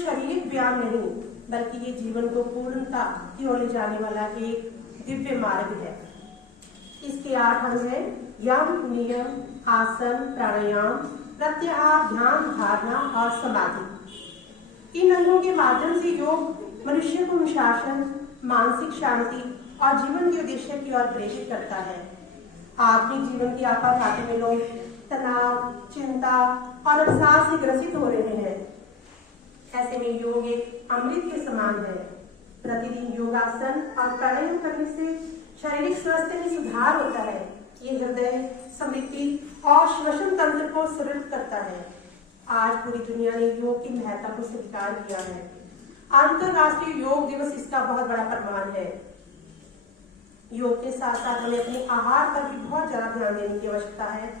शारीरिक व्यायाम नहीं, बल्कि ये जीवन को पूर्णता की ओर ले जाने वाला एक दिव्य मार्ग है। इसके 8 अंग हैं: यम, नियम, आसन, प्राणायाम, प्रत्याहार, ध्यान, धारणा और समाधि। इन अंगों के माध्यम से योग मनुष्य को अनुशासन, मानसिक शांति और जीवन के उद्देश्य की ओर प्रेरित करता है। आधुनिक जीवन की आपातकाल में लोग तनाव, चिंता और अवसाद से ग्रसित हो रहे हैं। ऐसे में योग एक अमृत के समान है। प्रतिदिन योगासन और प्राणायाम करने से शारीरिक स्वास्थ्य में सुधार होता है। ये हृदय, स्मृति और श्वसन तंत्र को सुदृढ़ करता है। आज पूरी दुनिया ने योग की महत्ता को स्वीकार किया है। अंतरराष्ट्रीय योग दिवस इसका बहुत बड़ा प्रमाण है। योग के साथ साथ हमें अपने आहार पर भी बहुत ज्यादा ध्यान देने की आवश्यकता है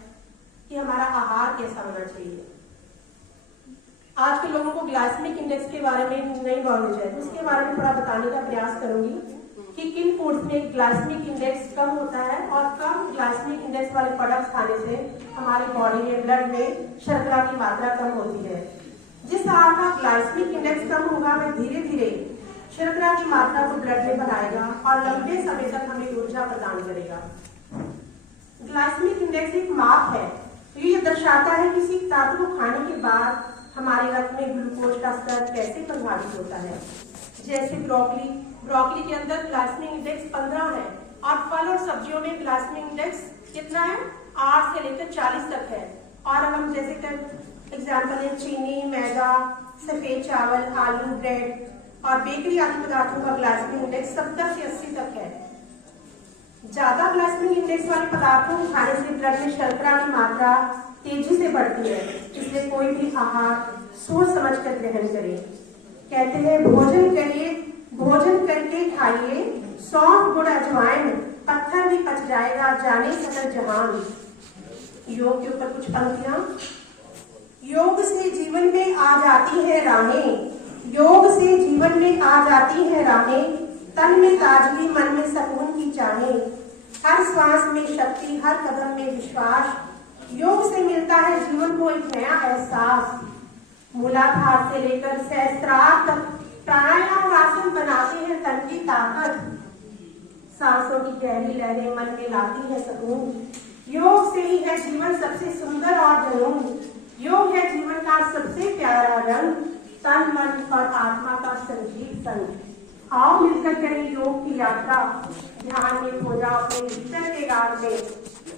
कि हमारा आहार कैसा होना चाहिए। आज के लोगों को ग्लाइसेमिक इंडेक्स के बारे में नहीं नॉलेज है, तो उसके बारे में थोड़ा बताने का प्रयास करूंगी कि किन फूड्स में ग्लाइसेमिक इंडेक्स कम होता है और कम ग्लाइसेमिक इंडेक्स वाले प्रोडक्ट्स खाने से हमारी बॉडी में, ब्लड में शर्करा की मात्रा कम होती है। जिस आहार का ग्लाइसेमिक इंडेक्स कम होगा वह धीरे धीरे शर्करा की मात्रा को ब्लड में बढ़ाएगा और लंबे समय तक हमें ऊर्जा प्रदान करेगा। ग्लाइसेमिक इंडेक्स एक माप है, तो ये दर्शाता है किसी धातु को खाने के बाद हमारे रक्त में ग्लूकोज का स्तर कैसे प्रभावित होता है। जैसे ब्रोकली के अंदर ग्लाइसेमिक इंडेक्स 15 है और फल और सब्जियों में ग्लाइसेमिक इंडेक्स कितना है? 8 से लेकर 40 तक है। और हम जैसे कर एग्जाम्पल है चीनी, मैदा, सफेद चावल, आलू, ब्रेड और बेकरी आदि पदार्थों का ग्लाइसेमिक इंडेक्स 70 से 80 तक है। ज्यादा ग्लाइसेमिक इंडेक्स वाले पदार्थों को खाने से ब्लड में शर्करा की मात्रा तेजी से बढ़ती है। इसलिए कोई भी आहार सोच समझ कर ग्रहण करें। कहते हैं भोजन करके खाइए, सौंफ, गुड़, अजवाइन, पत्थर भी पच जाएगा, जाने सकल जहान। योग के ऊपर कुछ पंक्तियां। योग से जीवन में आ जाती है राहें, योग से जीवन में आ जाती है राहें, तन में ताजगी, मन में सुकून की चाहें, हर श्वास में शक्ति, हर कदम में विश्वास। योग से मिलता है जीवन को एक नया एहसास। मूलाधार से लेकर सहस्त्रार तक प्राणायाम और आसन बनाते हैं तन की ताकत। सांसों की गहरी लहरें मन में लाती है सुकून। योग से ही है जीवन सबसे सुंदर और जुनून। योग है जीवन का सबसे प्यारा रंग, तन, मन और आत्मा का संजीव संग। आओ मिलकर करें योग की यात्रा, ध्यान में खो जाओ अपने भीतर के राग में।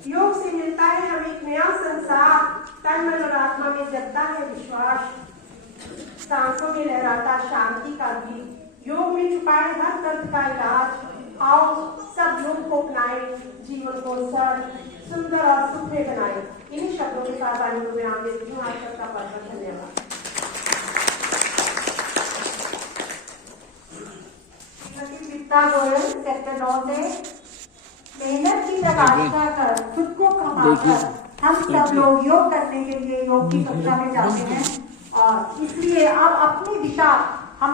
योग से मिलता है हमें एक नया संसार, तन, मन और आत्मा में जगता है विश्वास। सांसों में लहराता शांति का गीत, योग में छुपाए हर दर्द का इलाज। आओ सब योग को अपनाए, जीवन को सरल, सुंदर और सुखमय बनाए। इन शब्दों के साथ आने में आप देती हूँ। आज तक का बहुत धन्यवाद। गोयल सेक्टर 9 से मेहनत की प्रकाशिका कर खुद को कमाकर हम सब लोग योग करने के लिए योग की कक्षा में जाते हैं और इसलिए अब अपनी दिशा हम